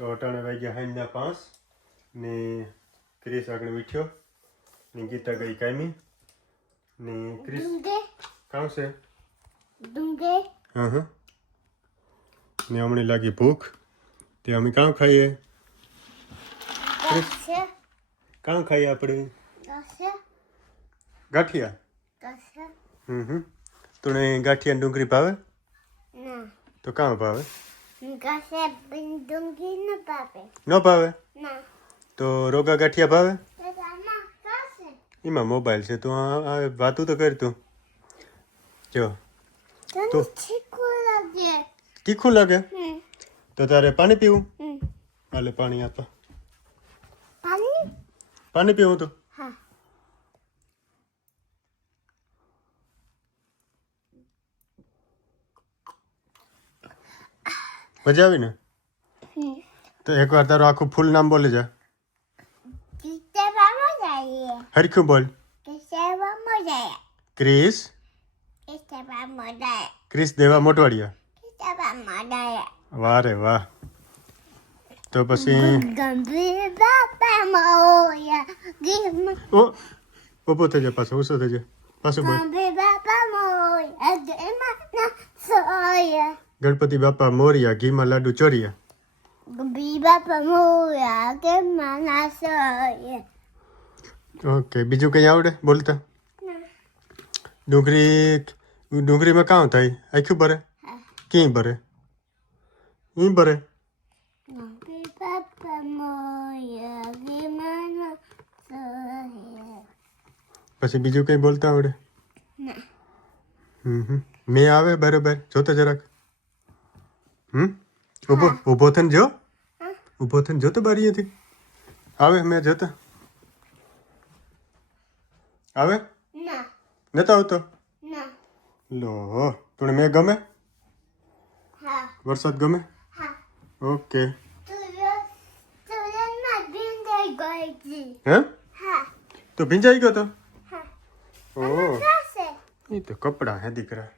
તો અટાણે વાગ્યા હાંજના 5 ને ક્રિસ આગળ મીઠ્યો ને ગીતા ગઈ કામી ને ક્રિસ કામ છે હા ને હમણાં લાગી ભૂખ તે અમે કામ ખાઈએ ક્રિસ કામ ખાઈએ આપણે ગાંઠિયા તને ગાંઠિયા ડુંગળી ભાવે તો કામ ભાવે ન ભાવે તો રોગા ગાંઠિયા ભાવે એમાં મોબાઈલ છે તો વાતું તો કર તું જો તો તીખું લાગે તો તારે પાણી પીવું હાલે પાણી આપા પાણી પીવું તો મજા આવી ને તો એકવાર તારું આખું ફૂલ નામ બોલે જા હરખું બોલ ક્રિસ ક્રિસ દેવા મોટવાડિયા વાહ રે વાહ તો પછી ઉભો થઈ જાય પાછો ઉસો થઈ જાય પાછું બોલ ગણપતિ બાપા મોરિયા ઘીમાં લાડુ ચોરિયા ઓકે બીજું કઈ આવડે બોલતા ડુંગળીમાં કાં થાય આખું ભરે ક્યાંય ભરે ઈ ભરે પછી બીજું કઈ બોલતા આવડે મેં આવે બરોબર જોતા જરાક ઊભો થઈને જો ઊભો થઈને જોતો બારીએથી આવે મેં જોતા આવે નતો આવતો લો તને મેં ગમે વરસાદ ગમે ઓકે હે તો ભીંજાઈ ગયો તો ઓ એ તો કપડા હે દીકરા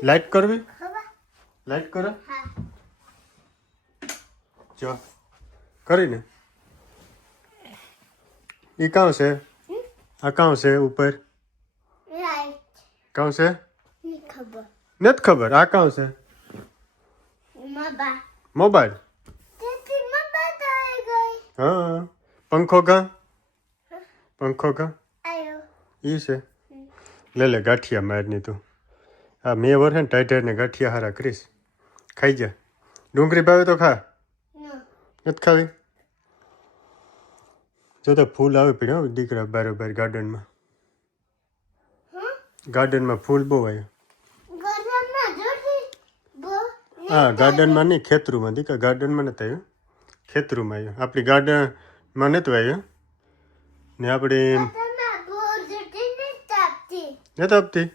લાઈટ કરવી લાઈટ કરો જો કરીને એ કાં છે આ કાં છે ઉપર કાં છે નથી ખબર આ કાં છે મોબાઈલ હા પંખો કાં ઈ છે લે ગાંઠિયા મારની તું આ મેં વરસે ને ટાઈટર ને ગાંઠિયા હારા કરીશ ખાઈ જા ડુંગળી ભાવે તો ખા નથી ખાવી જો તો ફૂલ આવે પડ્યો દીકરા બારોબાર ગાર્ડનમાં ફૂલ બહુ આવ્યો હા ગાર્ડનમાં નહીં ખેતરુમાં દીકરા ગાર્ડનમાં નથી આવ્યો ખેતરુમાં આવ્યો આપણી ગાર્ડનમાં નહોતું આવ્યો ને આપણી નથી આપતી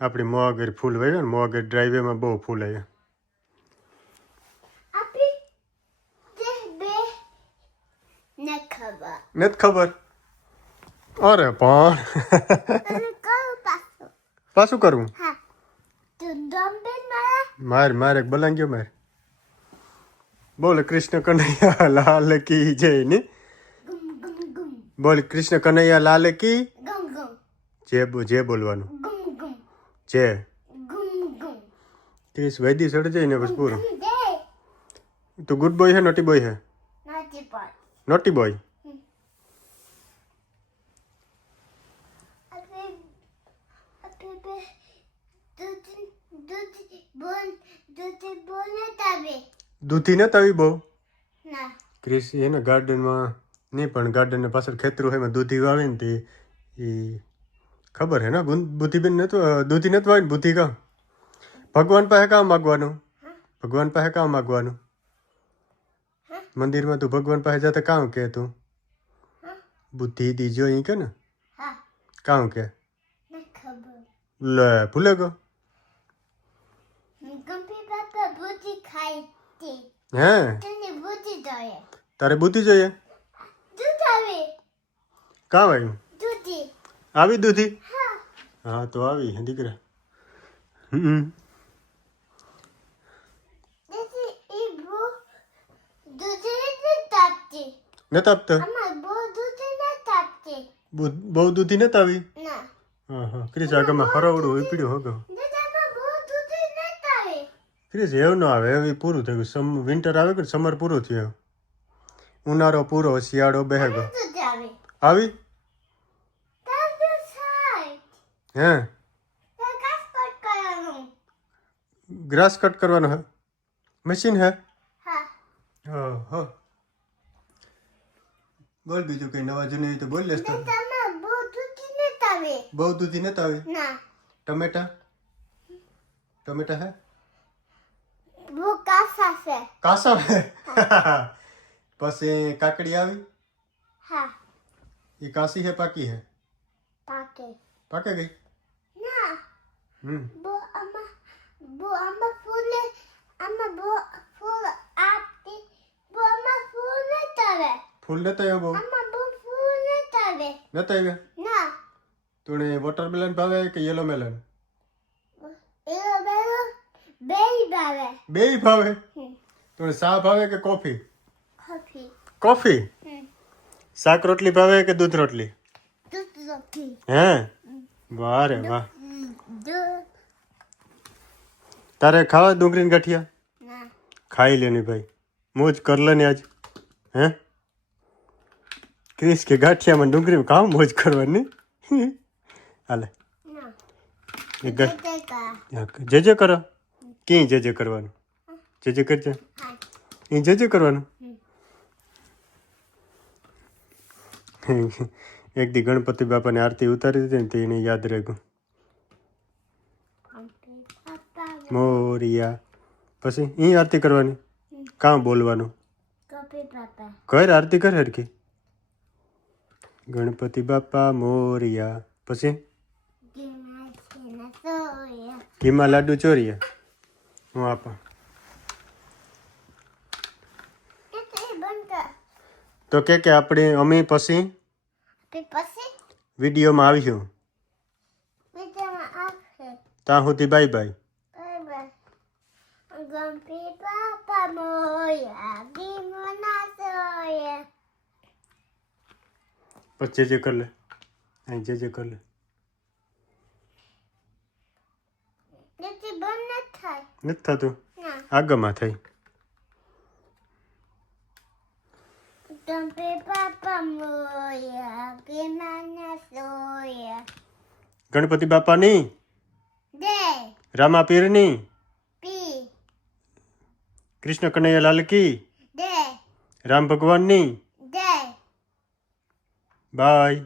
આપણી મોગર ફૂલ વાવ્યો ને મોગર ડ્રાઈવેમાં બહુ ફૂલ આવ્યા નથી ખબર અરે પણ પાછું કરવું માર એક બલાંગ્યો માર બોલ કૃષ્ણ કનૈયા લાલ કી જય ને બોલ કૃષ્ણ કનૈયા લાલ કી જે બોલવાનું જે ક્રિસ વૈદી ચડ જાય ને બસ પૂરું તું ગુડ બોય હે નોટી બોય હે નોટી બોય દૂધી ન આવી બહુ ક્રિસ એને ગાર્ડનમાં નહીં પણ ગાર્ડનને પાછળ ખેતરું હોય એમાં દૂધી વાવે ને તે એ ખબર હે ને બુદ્ધિબેન નતું દૂધી નથી વાવી ને બુદ્ધિ કાં ભગવાન પાસે કાં માગવાનું મંદિરમાં તું ભગવાન પાસે જતા કાં કે તું બુદ્ધિ દીજો અહીં કે ને કાં કે લે ભૂલે ગયો હે તારે બુદ્ધિ જોઈએ કાં આવ્યું આવી દૂધી હા તો આવી દીકરા નથી આપતા બહુ દૂધી નથી આવી હા હા ક્રિસ આગળમાં હરવડું હોય પીડ્યું હોગો ક્રિસ એવું ન આવે હવે પૂરું થઈ ગયું વિન્ટર આવે કે સમર પૂરું થયું ઉનાળો પૂરો શિયાળો બેહગો આવી હે ગ્રાસ કટ કરવાનો હે મશીન હે હા બોલ બીજું કઈ નવા જૂની તો બોલ લેસ તો બહુ દૂધી નથી આવી ટમેટા ટમેટા હે કાસા હે પછી કાકડી આવી ये कासी है पाकी है पाके गई फूल नता आया बहू नता आया तूने वॉटरमेलन भावे कि येलो मेलन बे भावे तूने सा भावे कि कॉफी कॉफी શાક રોટલી ભાવે કે દૂધ રોટલી હે વાહ રે વાહ તારે ખાવા ડુંગળી ગાંઠિયા ખાઈ લેની ભાઈ મોજ કર લે ને આજ હે ક્રિસ કે ગાંઠિયામાં ડુંગળી કામ મોજ કરવાની હાલે જે જે કરો ક્યાં જે કરવાનું જે કરજે એ જે કરવાનું એક દી ગણપતિ બાપાની આરતી ઉતારી દીધી ને તો એને યાદ રાખ્યું મોરિયા પછી એ આરતી કરવાની કાં બોલવાનું કર આરતી કર હરકી ગણપતિ બાપા મોરિયા પછી ઘીમાં લાડુ ચોરિયા હું આપા તો કે આપણે અમે પછી વિડીયોમાં આવીશું ત્યાં સુધી બાય બાય પછી જે કર લે અહીં જે કર લે નથી થતું આગળમાં થઈ ગણપતિ બાપાની રામા પીરની કૃષ્ણ કનૈયા લાલ કી રામ ભગવાનની બાય